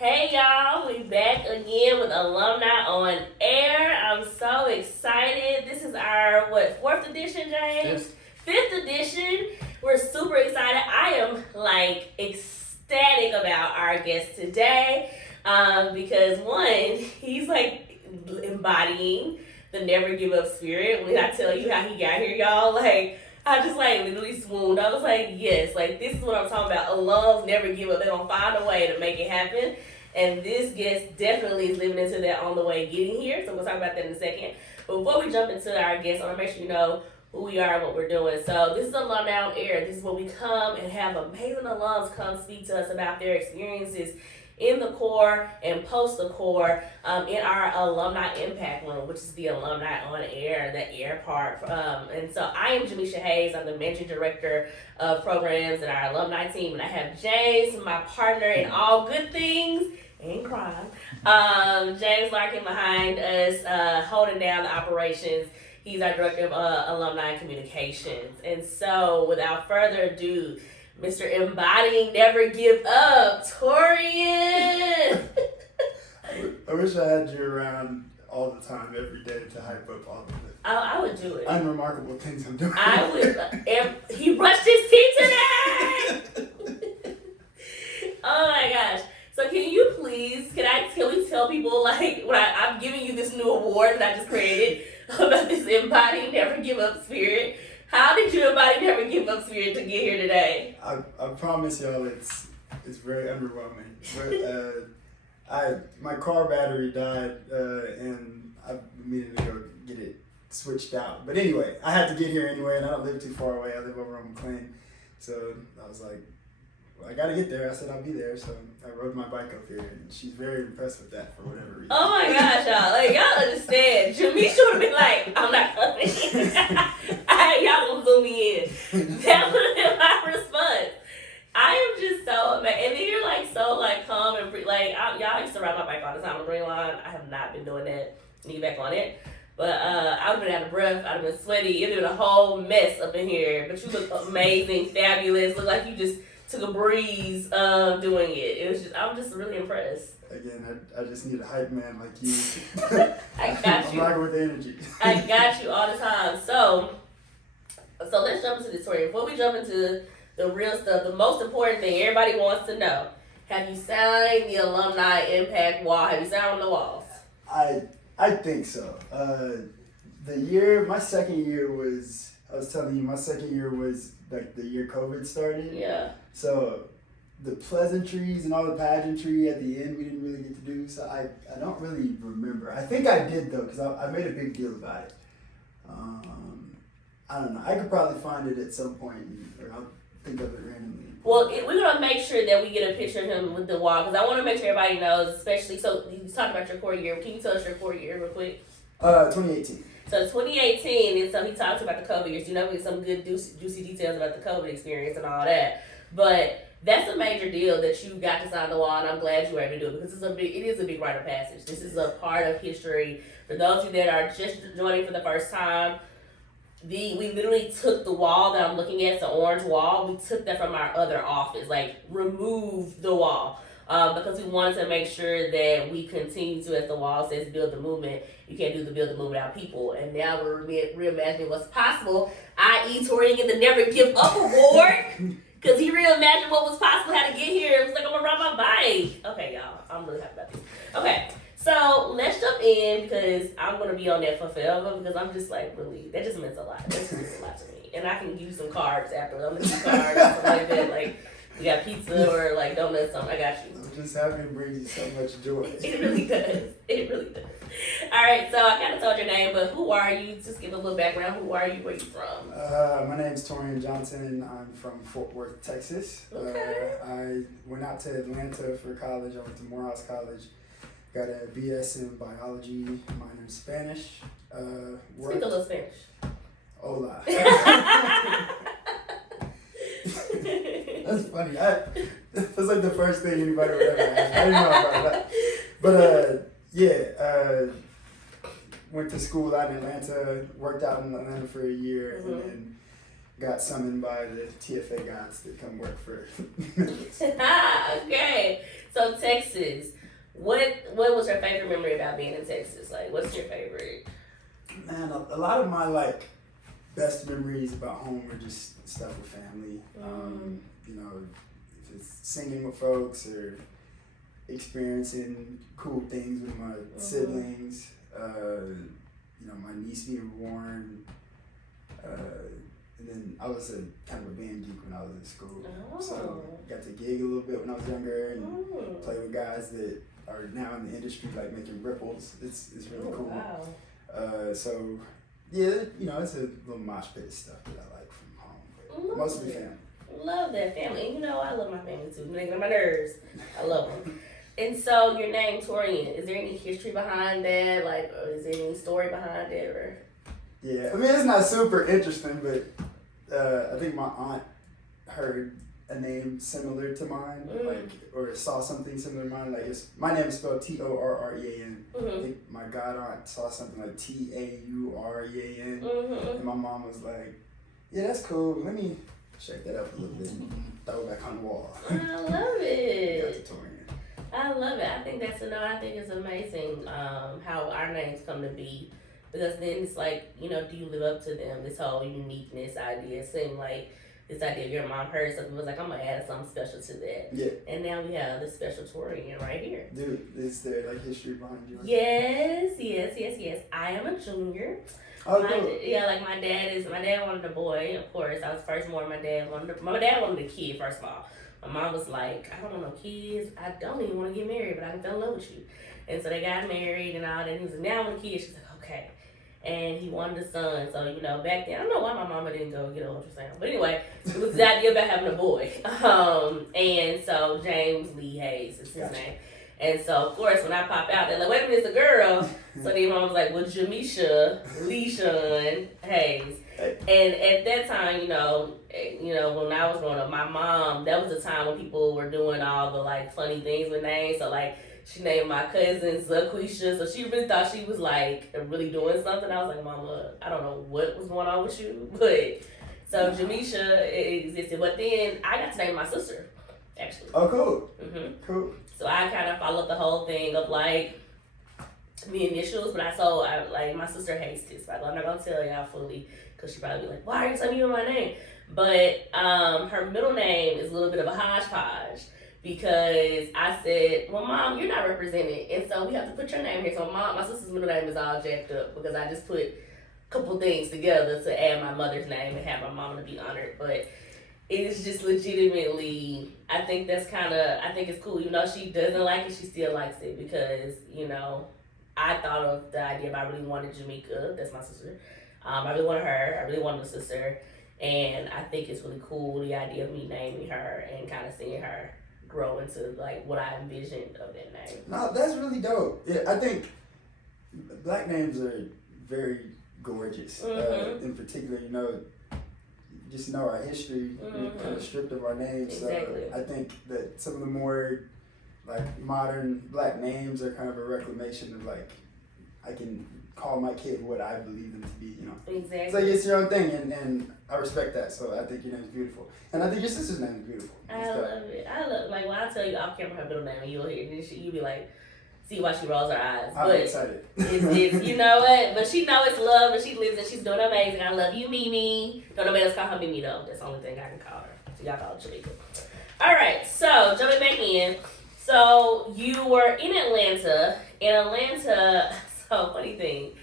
Hey y'all, we back again with Alumni on Air. I'm so excited. This is our, fourth edition, James? Fifth edition. We're super excited. I am ecstatic about our guest today because one, he's embodying the never give up spirit. When I tell you how he got here, y'all, I just literally swooned. I was like, yes, this is what I'm talking about. Alums never give up. They're gonna find a way to make it happen. And this guest definitely is living into that on the way getting here. So we'll talk about that in a second. But before we jump into our guest, I want to make sure you know who we are and what we're doing. So this is Alumni on Air. This is where we come and have amazing alums come speak to us about their experiences in the core and post the core in our alumni impact room, which is the Alumni on Air, the air part. And so I am Jamisha Hayes. I'm the managing director of programs in our alumni team. And I have James, my partner in all good things and crime. James Larkin behind us, holding down the operations. He's our director of alumni communications. And so without further ado, Mr. Embodying Never Give Up, Torrean. I wish I had you around all the time, every day, to hype up all of it. I would do it. Unremarkable things I'm doing. I would. He brushed his teeth today. Oh my gosh. So can you please, can we tell people when I'm giving you this new award that I just created about this Embodying Never Give Up spirit? How did you embody Never Give Up spirit to get here today? I promise y'all it's very underwhelming. But my car battery died and I've been meaning to go get it switched out. But anyway, I had to get here anyway, and I don't live too far away. I live over on McLean. So I was like, well, I gotta get there. I said I'll be there. So I rode my bike up here, and she's very impressed with that for whatever reason. Oh my gosh, y'all. Y'all understand. Jamisha would have been like, I'm not coming. Y'all gonna zoom me in. That would have been my response. I am just so amazed. And then you're so calm and free. Y'all used to ride my bike all the time on the green line. I have not been doing that. Need to get back on it. But I would have been out of breath. I'd have been sweaty. It would have been a whole mess up in here. But you look amazing, fabulous. Look like you just took a breeze doing it. It was I'm just really impressed. Again, I just need a hype man like you. I got you. I'm rocking with the energy. I got you all the time. So let's jump into this story. Before we jump into the real stuff, the most important thing everybody wants to know: have you signed the alumni impact wall? Have you signed on the walls? I think so. My second year was the year COVID started. Yeah. So the pleasantries and all the pageantry at the end we didn't really get to do. So I don't really remember. I think I did though, because I made a big deal about it. I don't know. I could probably find it at some point, or I'll think of it randomly. Well, we're going to make sure that we get a picture of him with the wall, because I want to make sure everybody knows, especially, so you talked about your core year. Can you tell us your core year real quick? 2018. So 2018, and so he talks about the COVID years. We get some good juicy details about the COVID experience and all that. But that's a major deal that you got to sign the wall, and I'm glad you were able to do it, because it is a big rite of passage. This is a part of history. For those of you that are just joining for the first time, we literally took the wall that I'm looking at, the orange wall, we took that from our other office, removed the wall, because we wanted to make sure that we continue to, as the wall says, build the movement. You can't do the build the movement without people, and now we're reimagining what's possible, i.e. Torrean get the Never Give Up award, because he reimagined what was possible, how to get here. It was I'm gonna ride my bike. Okay, y'all, I'm really happy about this. Okay. So let's jump in, because I'm going to be on that for forever, because I'm just really, that just means a lot. That just means a lot to me. And I can give you some carbs afterwards. I'm going to give you carbs, something like that. We got pizza or donuts, something. I got you. I'm just happy it brings you so much joy. It really does. It really does. All right, so I kind of told your name, but who are you? Just give a little background. Who are you? Where are you from? My name's Torrean Johnson. I'm from Fort Worth, Texas. Okay. I went out to Atlanta for college. I went to Morehouse College. Got a BS in biology, minor in Spanish. Speak a little Spanish. Hola. That's funny. That's the first thing anybody would ever ask. I didn't know about that. But went to school out in Atlanta, worked out in Atlanta for a year, and then got summoned by the TFA guys to come work for Memphis. Okay. So So Texas, what was your favorite memory about being in Texas? Like, what's your favorite? Man, a lot of my like best memories about home were just stuff with family. You know, if it's singing with folks or experiencing cool things with my siblings. You know, my niece being born. And then I was kind of a band geek when I was in school. So got to gig a little bit when I was younger and play with guys that are now in the industry, like making ripples. It's really cool. Wow. So yeah, you know, it's a little mosh pit stuff that I like from home, but mostly family. Love that family. And you know, I love my family too. They get on my nerves. I love them. And so your name, Torrean, is there any history behind that? Like, or is there any story behind it? Or? Yeah, I mean, it's not super interesting, but I think my aunt heard a name similar to mine, like, or saw something similar to mine. Like, my name is spelled Torrean. I think my god aunt saw something like Taurean, and my mom was like, "Yeah, that's cool. Let me shake that up a little bit, throw it back on the wall." I love it. Got to Torrean. I love it. I think I think it's amazing how our names come to be. Because then it's like, you know, do you live up to them? This whole uniqueness idea seemed like this idea of your mom heard something, was like, I'm going to add something special to that. Yeah. And now we have this special Torrean right here. Dude, is there like history behind you? Yes. I am a junior. Oh, cool. Yeah, like my dad wanted a boy, of course. I was firstborn. My dad wanted a kid, first of all. My mom was like, I don't want no kids. I don't even want to get married, but I can fall in love with you. And so they got married and all that. And he was like, now I want a kid. She's like, okay. And he wanted a son. So, you know, back then, I don't know why my mama didn't go get an ultrasound. But anyway, it was the idea about having a boy. And so James Lee Hayes is his name. And so, of course, when I pop out, they're like, wait a minute, it's a girl. So then mom was like, well, Jamisha Leishon Hayes. And at that time, you know, when I was growing up, my mom, that was the time when people were doing all the, like, funny things with names. So, like, she named my cousin Zaquisha, so she really thought she was, like, really doing something. I was like, Mama, I don't know what was going on with you, but, so Jamisha existed. But then I got to name my sister, actually. Oh, cool. Cool. So I kind of followed the whole thing of, like, the initials, but like, my sister hates this, but I'm not going to tell y'all fully, because she probably be like, why are you telling me my name? But her middle name is a little bit of a hodgepodge. Because I said, well, Mom, you're not represented, and so we have to put your name here. So my sister's middle name is all jacked up because I just put a couple things together to add my mother's name and have my mom to be honored. But it is just legitimately, I think it's cool. You know, she doesn't like it, she still likes it because, you know, I thought of the idea, but I really wanted Jamaica, that's my sister. I really wanted her, I really wanted a sister, and I think it's really cool, the idea of me naming her and kind of seeing her grow into like what I envisioned of that name. No, that's really dope. Yeah, I think black names are very gorgeous. In particular, you know, just know our history. We're kind of stripped of our names. Exactly. So I think that some of the more like modern black names are kind of a reclamation of like, I can call my kid what I believe them to be, you know. Exactly. It's like it's your own thing, and I respect that. So I think your name is beautiful, and I think your sister's name is beautiful. I love it. Like when I tell you off camera her middle name, and you'll hear it, and you'll be like, see why she rolls her eyes. I'm excited. It's you know what? But she knows it's love, and she lives and she's doing amazing. I love you, Mimi. Don't nobody else call her Mimi though. That's the only thing I can call her. So y'all call her Jamaica. All right. So jumping back in. So you were in Atlanta. So funny thing,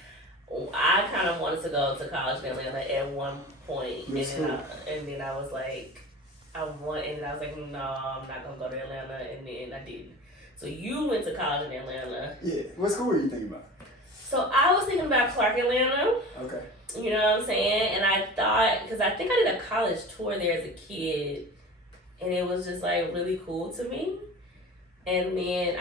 I kind of wanted to go to college in Atlanta at one point, and then I was like, no, I'm not gonna go to Atlanta, and then I didn't. So you went to college in Atlanta. Yeah. What school were you thinking about? So I was thinking about Clark Atlanta. Okay. You know what I'm saying? And I thought, because I think I did a college tour there as a kid, and it was just like really cool to me. And then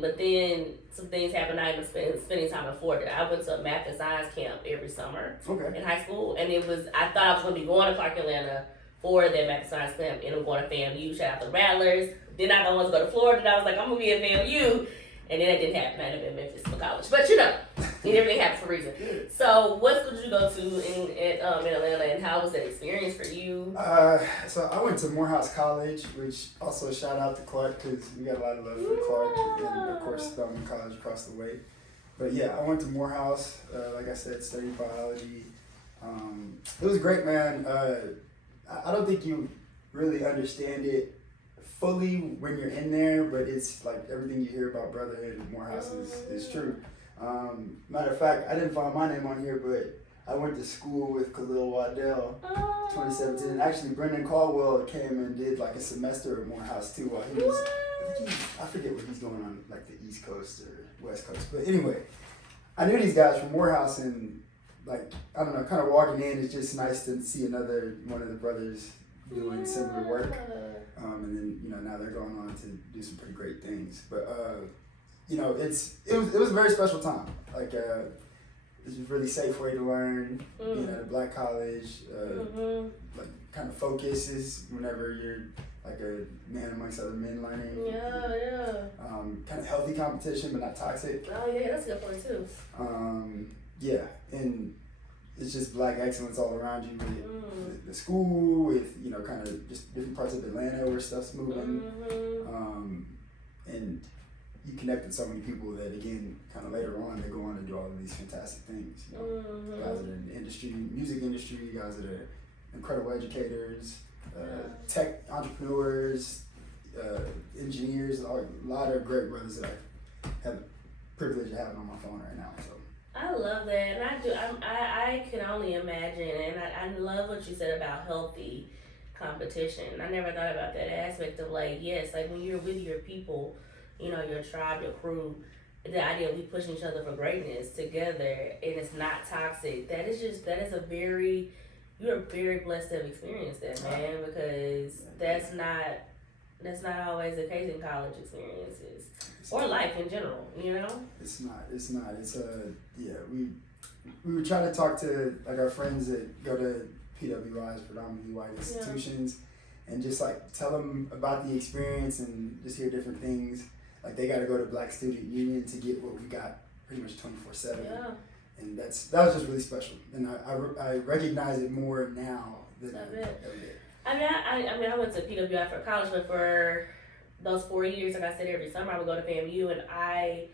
but then some things happened. I ended up spending time in Florida. I went to a math and science camp every summer in high school. And I thought I was going to be going to Clark Atlanta for that math and science camp. And I'm going to FAMU, shout out to Rattlers. Then I wanted to go to Florida. And I was like, I'm going to be at FAMU. And then it didn't happen. I ended up in Memphis for college. But you know, Everything happens for a reason. Yeah. So, what school did you go to in Atlanta, and how was that experience for you? So I went to Morehouse College, which also shout out to Clark because we got a lot of love for Clark, and of course Spelman College across the way. But yeah, I went to Morehouse. Like I said, studied biology. It was great, man. I don't think you really understand it fully when you're in there, but it's like everything you hear about brotherhood at Morehouse is true. Matter of fact, I didn't find my name on here, but I went to school with Khalil Waddell, 2017. And actually, Brendan Caldwell came and did like a semester at Morehouse too while he was, I forget what he's doing on like the East Coast or West Coast. But anyway, I knew these guys from Morehouse, and like, I don't know, kind of walking in, it's just nice to see another one of the brothers doing similar work. And then, now they're going on to do some pretty great things. But, it was a very special time. Like, it was a really safe way to learn, at a black college. Like, kind of focuses whenever you're like a man amongst other men learning. Yeah. Kind of healthy competition, but not toxic. Oh, yeah, that's a good point, too. Yeah, and it's just black excellence all around you with the school, with, kind of just different parts of Atlanta where stuff's moving. And you connect with so many people that, again, kind of later on, they go on to do all of these fantastic things. Guys that are in the industry, music industry, guys that are incredible educators, tech entrepreneurs, engineers, a lot of great brothers that I have the privilege of having on my phone right now. So. I love that, and I can only imagine, and I love what you said about healthy competition. I never thought about that aspect of like, yes, like when you're with your people, your tribe, your crew, the idea of we pushing each other for greatness together, and it's not toxic. You're very blessed to have experienced that, man, because that's not always the case in college experiences or life in general, It's not. It's we would try to talk to like our friends that go to PWIs, predominantly white institutions, and just like tell them about the experience and just hear different things. Like they got to go to Black Student Union to get what we got pretty much 24/7. Yeah. And that was just really special, and I recognize it more now than I ever did. I went to PWI for college, but for those 4 years, like I said, every summer I would go to FAMU, and I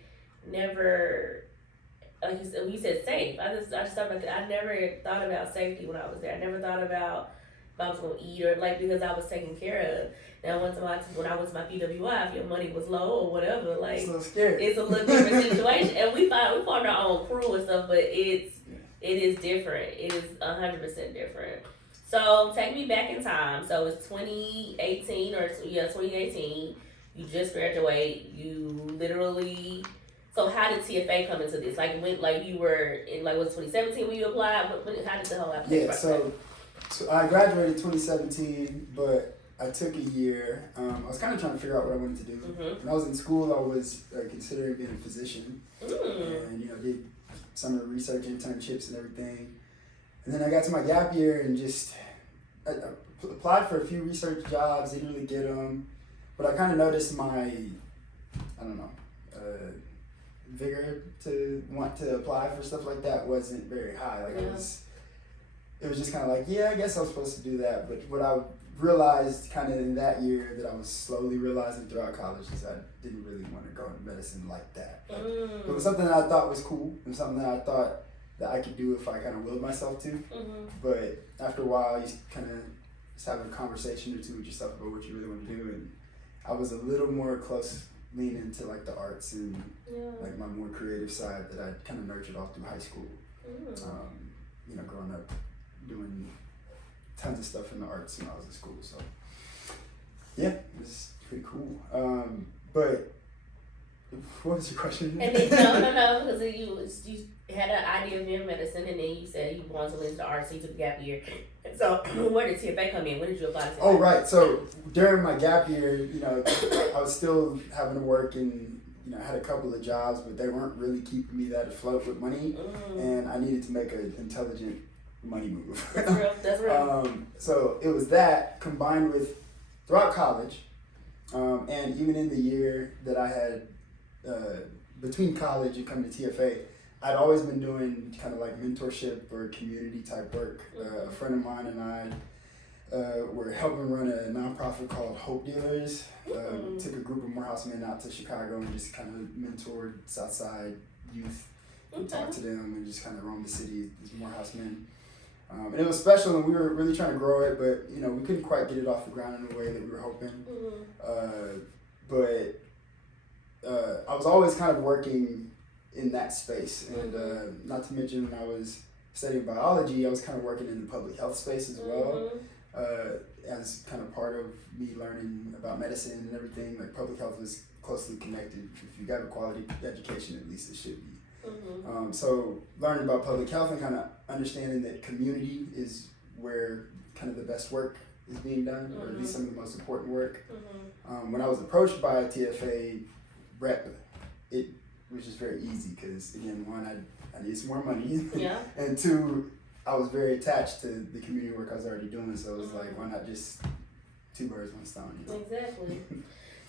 never, like you said, safe. I just thought about that. I never thought about safety when I was there. I never thought about if I was going to eat or like because I was taken care of. Now, when I went to my PWI, if your money was low or whatever, like it's a little scary. It's a little different situation, and we formed our own crew and stuff, but it is different. It is 100% different. So take me back in time. So it's 2018 2018. You just graduate. You literally. So how did TFA come into this? Like when, like you were in, like was it 2017 when you applied? How did the whole application? Yeah. So I graduated 2017, but I took a year. I was kind of trying to figure out what I wanted to do. When I was in school, I was considering being a physician, and did summer research internships and everything. And then I got to my gap year and just I applied for a few research jobs, didn't really get them, but I kind of noticed my, vigor to want to apply for stuff like that wasn't very high. Like it was just kind of like, yeah, I guess I was supposed to do that. But what I realized kind of in that year that I was slowly realizing throughout college is I didn't really want to go into medicine like that. Like, it was something that I thought was cool and something that I thought that I could do if I kind of willed myself to. But after a while, you kind of just have a conversation or two with yourself about what you really want to do. And I was a little more close leaning to like the arts and like my more creative side that I kind of nurtured all through high school. Growing up doing tons of stuff in the arts when I was in school. So yeah, it was pretty cool. But what was your question? And then no, because you had an idea of being medicine, and then you said you wanted to lean into arts, so you took a gap year. So where did TFA come in? When did you apply to TFA? Oh, right. So during my gap year, I was still having to work and, I had a couple of jobs, but they weren't really keeping me that afloat with money. And I needed to make an intelligent money move. That's real. So it was that combined with throughout college, and even in the year that I had, between college and coming to TFA, I'd always been doing kind of like mentorship or community type work. A friend of mine and I were helping run a nonprofit called Hope Dealers. Took a group of Morehouse men out to Chicago and just kind of mentored Southside youth and talked to them and just kind of roamed the city as Morehouse men. And it was special, and we were really trying to grow it, but we couldn't quite get it off the ground in the way that we were hoping. But I was always kind of working in that space, and not to mention when I was studying biology, I was kind of working in the public health space as well, as kind of part of me learning about medicine and everything. Like public health is closely connected. If you got a quality education, at least it should be. So learning about public health and kind of understanding that community is where kind of the best work is being done, or at least some of the most important work. When I was approached by a TFA rep, it was just very easy because, again, one, I needed some more money, and two, I was very attached to the community work I was already doing, so it was like, why not just two birds, one stone? Exactly.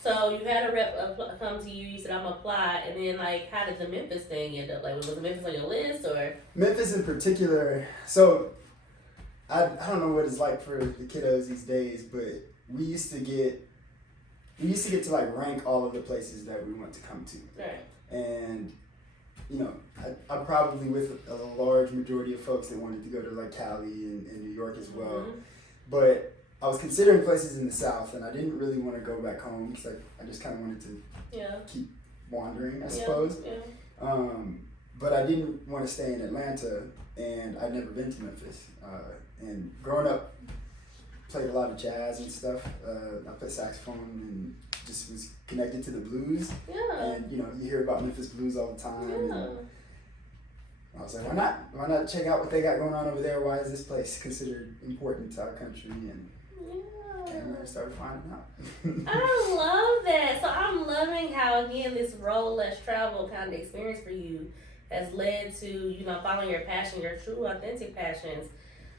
So you had a rep come to you, you said, I'm going to apply, and then, like, how did the Memphis thing end up? Like, was Memphis on your list, or? Memphis in particular, so I don't know what it's like for the kiddos these days, but we used to get to like rank all of the places that we want to come to. Right. And, I'm probably with a large majority of folks that wanted to go to like Cali and New York as well. But I was considering places in the South, and I didn't really want to go back home because I just kind of wanted to keep wandering, I suppose. But I didn't want to stay in Atlanta, and I'd never been to Memphis. And growing up, played a lot of jazz and stuff. I played saxophone and just was connected to the blues. And you hear about Memphis blues all the time. And I was like, why not check out what they got going on over there? Why is this place considered important to our country? And I started finding out. I love that. So I'm loving how, again, this role less travel kind of experience for you has led to, following your passion, your true authentic passions,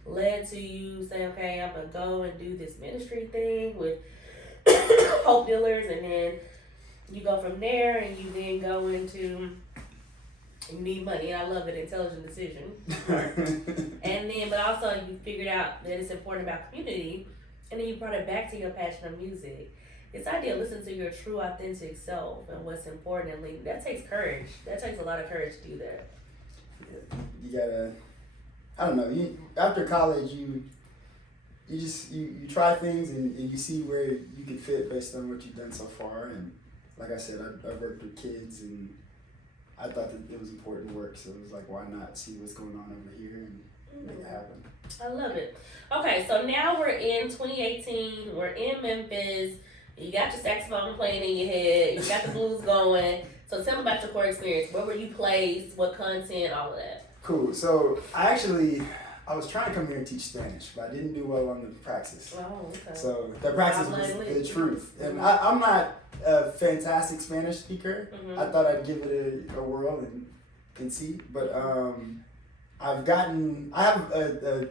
led to you saying, okay, I'm going to go and do this ministry thing with Hope Dealers, and then you go from there and you then go into, you need money, and I love it, intelligent decision. And then, but also you figured out that it's important about community, and then you brought it back to your passion of music. This idea of listening to your true authentic self and what's important, and that takes courage. That takes a lot of courage to do that. Yeah, you gotta, I don't know, after college you try things and you see where you can fit based on what you've done so far. And like I said, I worked with kids, and I thought that it was important work, so it was like, why not see what's going on over here and make it happen. I love it. Okay, so now we're in 2018, we're in Memphis, you got your saxophone playing in your head, you got the blues going. So tell me about your core experience. Where were you placed? What content? All of that. Cool. So I was trying to come here and teach Spanish, but I didn't do well on the praxis. Oh, okay. So the praxis was the truth. And I'm not a fantastic Spanish speaker. I thought I'd give it a whirl and see. But I have a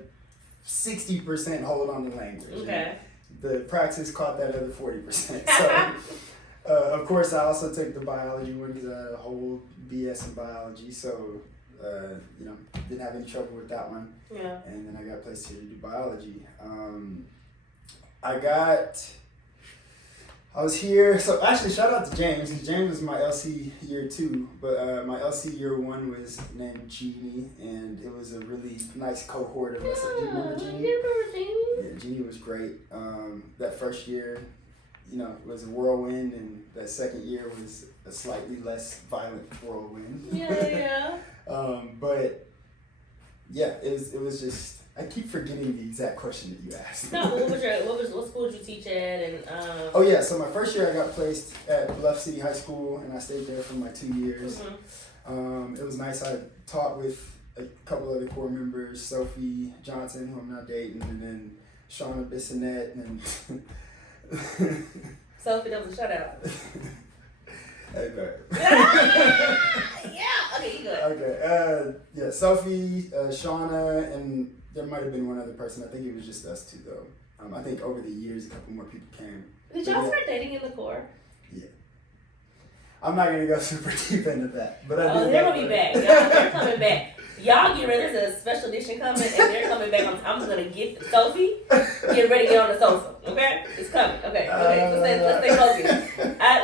60% hold on the language. Okay. The praxis caught that other 40%. So, of course, I also took the biology one because I had a whole BS in biology. So, didn't have any trouble with that one. Yeah. And then I got placed here to do biology. I was here, so actually shout out to James, because James was my LC year 2, but my LC year 1 was named Jeannie, and it was a really nice cohort of us. Do you remember Jeannie? Yeah, Jeannie was great. That first year, was a whirlwind, and that second year was a slightly less violent whirlwind. Yeah. But yeah, it was just, I keep forgetting the exact question that you asked. No, what school did you teach at? And Oh yeah, so my first year I got placed at Bluff City High School, and I stayed there for my 2 years. It was nice. I taught with a couple other core members, Sophie Johnson, who I'm now dating, and then Shauna Bissonette, and Sophie, that was a shout out. Hey, Yeah. Okay, you go. Okay. Yeah, Sophie, Shauna, and there might have been one other person. I think it was just us two, though. I think over the years, a couple more people came. Did y'all start dating in the core? Yeah. I'm not gonna go super deep into that, but I do. They're gonna be back. They're coming back. Y'all get ready. There's a special edition coming, and they're coming back. I'm just gonna get Sophie. Get ready to get on the sofa. Okay, it's coming. Okay. Let's stay focused.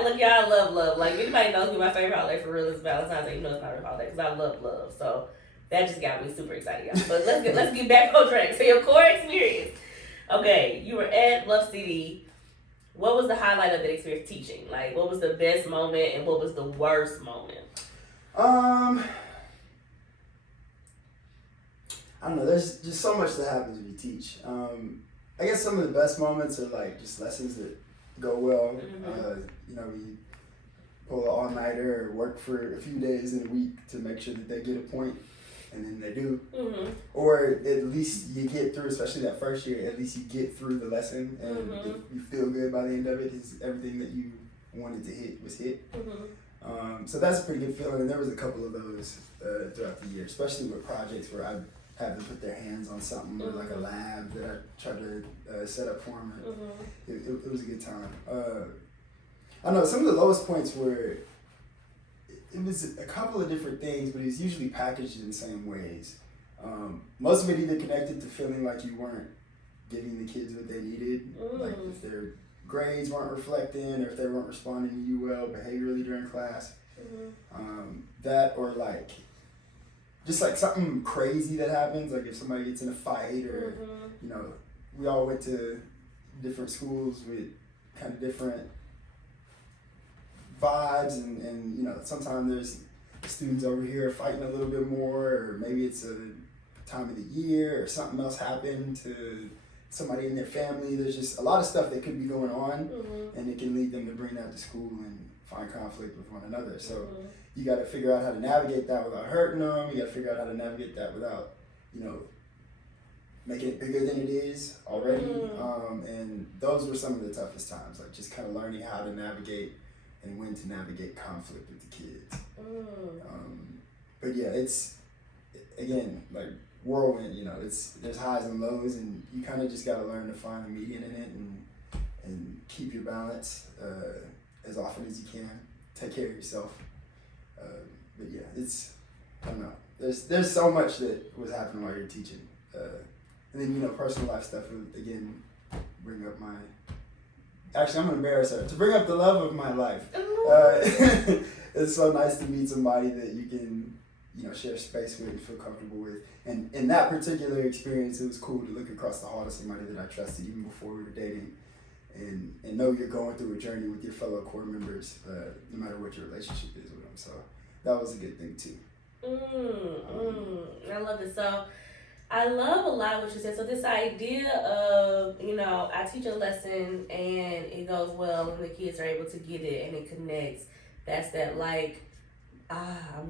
Look, y'all, I love love. Like anybody knows me, my favorite holiday for real is Valentine's Day. You know it's my favorite holiday because I love love. So that just got me super excited, y'all. But let's get back on track. So your core experience. Okay, you were at Bluff City. What was the highlight of the experience teaching? Like, what was the best moment and what was the worst moment? I don't know. There's just so much that happens when you teach. I guess some of the best moments are like just lessons that go well. You know, we pull an all-nighter or work for a few days in a week to make sure that they get a point, and then they do. Or at least you get through, especially that first year, at least you get through the lesson, and if you feel good by the end of it, because everything that you wanted to hit was hit. So that's a pretty good feeling, and there was a couple of those throughout the year, especially with projects where I have them put their hands on something or like a lab that I tried to set up for them. It was a good time. I don't know, some of the lowest points were, it was a couple of different things, but it was usually packaged in the same ways. Most of it either connected to feeling like you weren't giving the kids what they needed, like if their grades weren't reflecting or if they weren't responding to you well behaviorally during class. That or like, just like something crazy that happens, like if somebody gets in a fight or, you know, we all went to different schools with kind of different vibes and you know, sometimes there's students over here fighting a little bit more, or maybe it's a time of the year or something else happened to somebody in their family. There's just a lot of stuff that could be going on, and it can lead them to bring that to school and find conflict with one another. So you got to figure out how to navigate that without hurting them. You got to figure out how to navigate that without, you know, making it bigger than it is already. And those were some of the toughest times, like just kind of learning how to navigate and when to navigate conflict with the kids. But yeah, it's, again, like whirlwind, you know, there's highs and lows, and you kind of just got to learn to find a median in it and keep your balance as often as you can. Take care of yourself. But yeah, I don't know. There's so much that was happening while you're teaching. And then, you know, personal life stuff would, again, bring up actually, I'm going to embarrass her. To bring up the love of my life. It's so nice to meet somebody that you can, you know, share space with and feel comfortable with. And in that particular experience, it was cool to look across the hall to somebody that I trusted even before we were dating, and know you're going through a journey with your fellow core members, no matter what your relationship is with them. So that was a good thing too. I love it. So I love a lot what you said. So this idea of, you know, I teach a lesson and it goes well and the kids are able to get it and it connects. That's that like,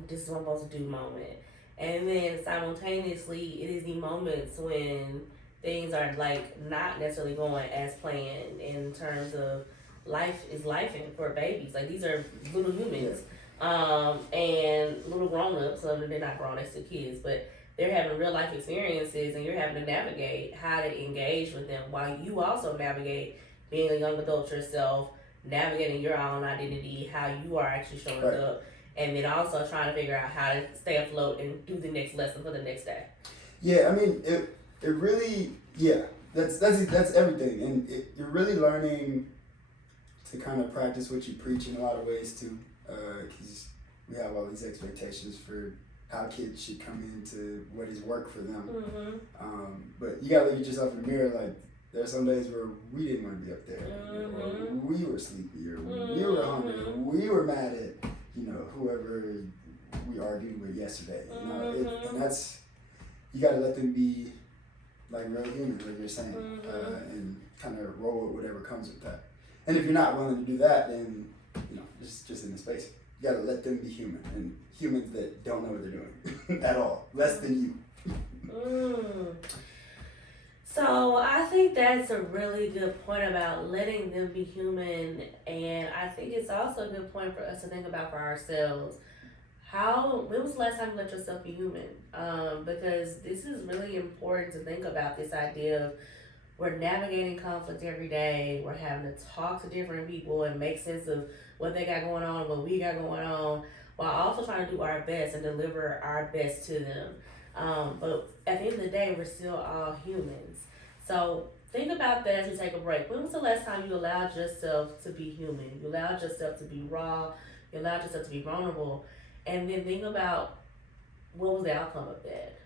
this is what I'm supposed to do moment. And then simultaneously, it is the moments when things are like not necessarily going as planned in terms of life is life for babies. Like these are little humans, and little grown-ups, so they're not grown, they're still kids, but they're having real life experiences and you're having to navigate how to engage with them while you also navigate being a young adult yourself, navigating your own identity, how you are actually showing up, and then also trying to figure out how to stay afloat and do the next lesson for the next day. Yeah, I mean, it really, that's everything. And you're really learning to kind of practice what you preach in a lot of ways too, because we have all these expectations for how kids should come into what is work for them. But you gotta look at yourself in the mirror, like, there are some days where we didn't want to be up there, or we were sleepy, or we were hungry, or we were mad at, you know, whoever we argued with yesterday. You know, and that's, you gotta let them be like real human, like you're saying, and kind of roll with whatever comes with that. And if you're not willing to do that, then, you know, it's just in the space. You gotta let them be human, and humans that don't know what they're doing at all, less than you. So I think that's a really good point about letting them be human, and I think it's also a good point for us to think about for ourselves. When was the last time you let yourself be human? Because this is really important to think about, this idea of we're navigating conflict every day, we're having to talk to different people and make sense of what they got going on, what we got going on, while also trying to do our best and deliver our best to them. But at the end of the day, we're still all humans. So think about that as we take a break. When was the last time you allowed yourself to be human? You allowed yourself to be raw. You allowed yourself to be vulnerable. And then think about what was the outcome of that?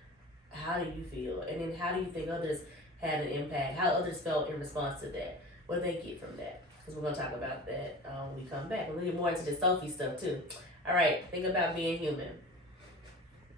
How do you feel? And then how do you think others had an impact? How others felt in response to that? What did they get from that? Because we're going to talk about that when we come back. We're going to get more into the Sophie stuff too. All right, think about being human.